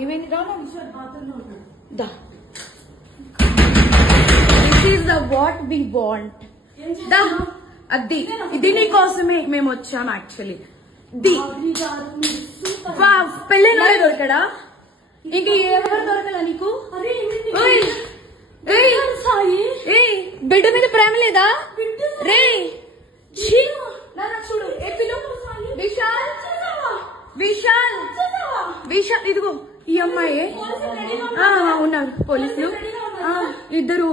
ఏమైంది దా this is the what we want దా అది ఇది నీకోసమే మేము వచ్చాం యాక్చువల్లీ పెళ్ళైన దొరకడా ఇంక ఎవరు దొరకలా నీకు బిడ్డ మీద ప్రేమ లేదా రే చూడు విశాల్ విశాల్ విశాల్ ఇదిగో ఈ అమ్మాయి ఉన్నారు పోలీసులు ఇద్దరు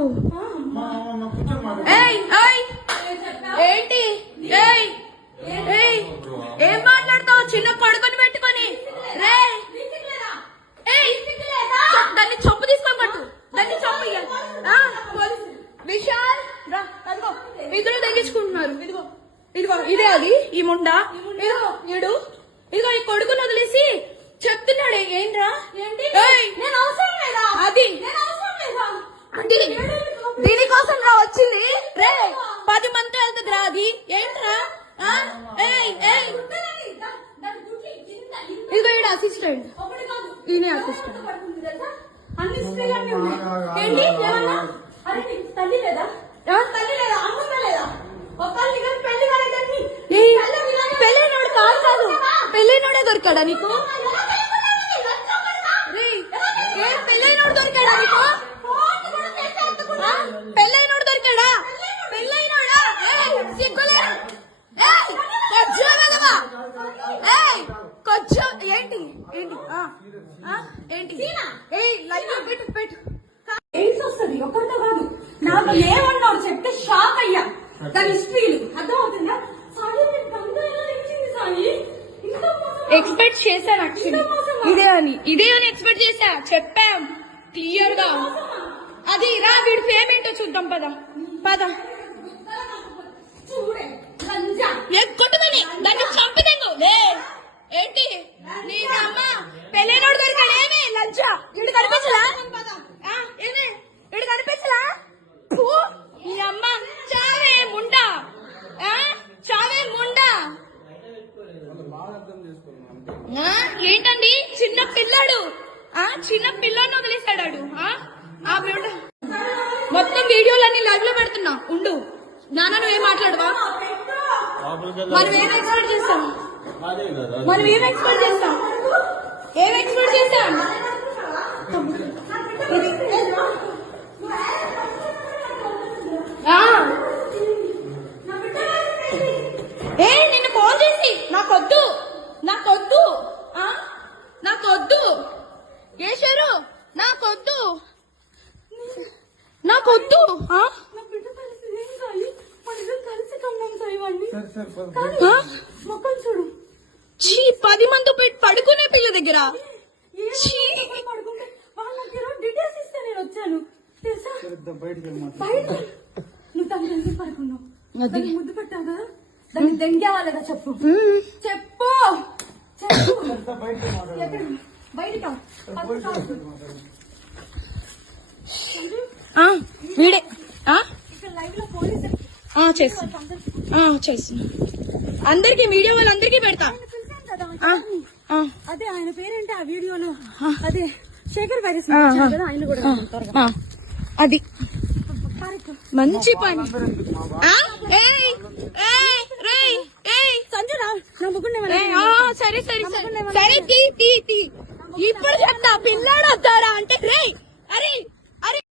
ఏంటి ఏం మాట్లాడతావు చిన్న కొడుకుని పెట్టుకొని రే దాన్ని చంపు తీసుకొని పట్టు దాన్ని చంపు విశాల్ రా అదిగో ఇద్దరు తగ్గించుకుంటున్నారు ఇదిగో ఇదిగో ఇదే అది ఈ ముండా ఇదిగో ఈడు ఇదిగో ఈ కొడుకుని వదిలేసి చెప్తున్నాడే ఏంట్రా అది దీనికోసం రా వచ్చింది రే 10 మంది వెళ్తుంది రా అది ఏంట్రా ఇదిగో ఈడ అసిస్టెంట్ ఈయన అసిస్టెంట్ పెళ్ళైనోడు కాదు పెళ్ళైనోడే దొరికాడా నీకు పెళ్ళైనోడు దొరికాడా నీకు పెళ్ళైనోడు దొరికాడా పెళ్ళైనోడా సిగ్గులే కొంచెం ఏంటి ఏంటి ఏంటి పెట్టు పెట్టు ఎయిడ్స్ వస్తుంది ఒకరితో కాదు నాకు లేవన్నాడు చెప్తే షాక్ అయ్యా దాని హిస్టరీలు అర్థం అవుతుందా ఎక్స్పెక్ట్ చేశాను యాక్చువల్లీ ఇదే అని ఎక్స్పెక్ట్ చేశా చెప్పాం క్లియర్ గా అది రా వీడి ఫేమ్ ఏంటో చూద్దాం పద పద కొట్టుదని దాన్ని చంపదేంగు ఏంటి నీ అమ్మ పెళ్ళైనోడు దొరికాడు ఏమే లంచా ఇడు కనిపించలా ఏమే ఇడు కనిపించలా నీ అమ్మ చావే ముండా చావే ముండా ఏంటండి చిన్న పిల్లాడు చిన్న పిల్లని వదిలేశాడు మొత్తం వీడియోలన్నీ లైవ్ లో పెడుతున్నా ఉండు నాన్న నువ్వేం మాట్లాడవా మనం ఏం ఎక్స్పెక్ట్ చేస్తాం ఏం ఎక్స్పెక్ట్ చేస్తాం నిన్ను ఫోన్ చేసి నాకొద్దు ఏశారు నాకొద్దు చూడు 10 మంది పడుకునే పిల్ల దగ్గర డీటెయిల్స్ ఇస్తే నేను వచ్చాను తెలుసా నువ్వు తన దగ్గర పడుకున్నావు ముద్దు పెట్టావు కదా దాన్ని దెంగేవాళ్ళగా చెప్పు బయటకా వీడే చేస్తున్నా అందరికి వీడియో వాళ్ళందరికీ పెడతా అదే ఆయన పేరేంటి ఆ వీడియోలో అదే శేఖర్ వైరస్ ఆయన కూడా అది మంచి పని సంజు సరే ఇప్పుడు చెప్తా పిల్లాడు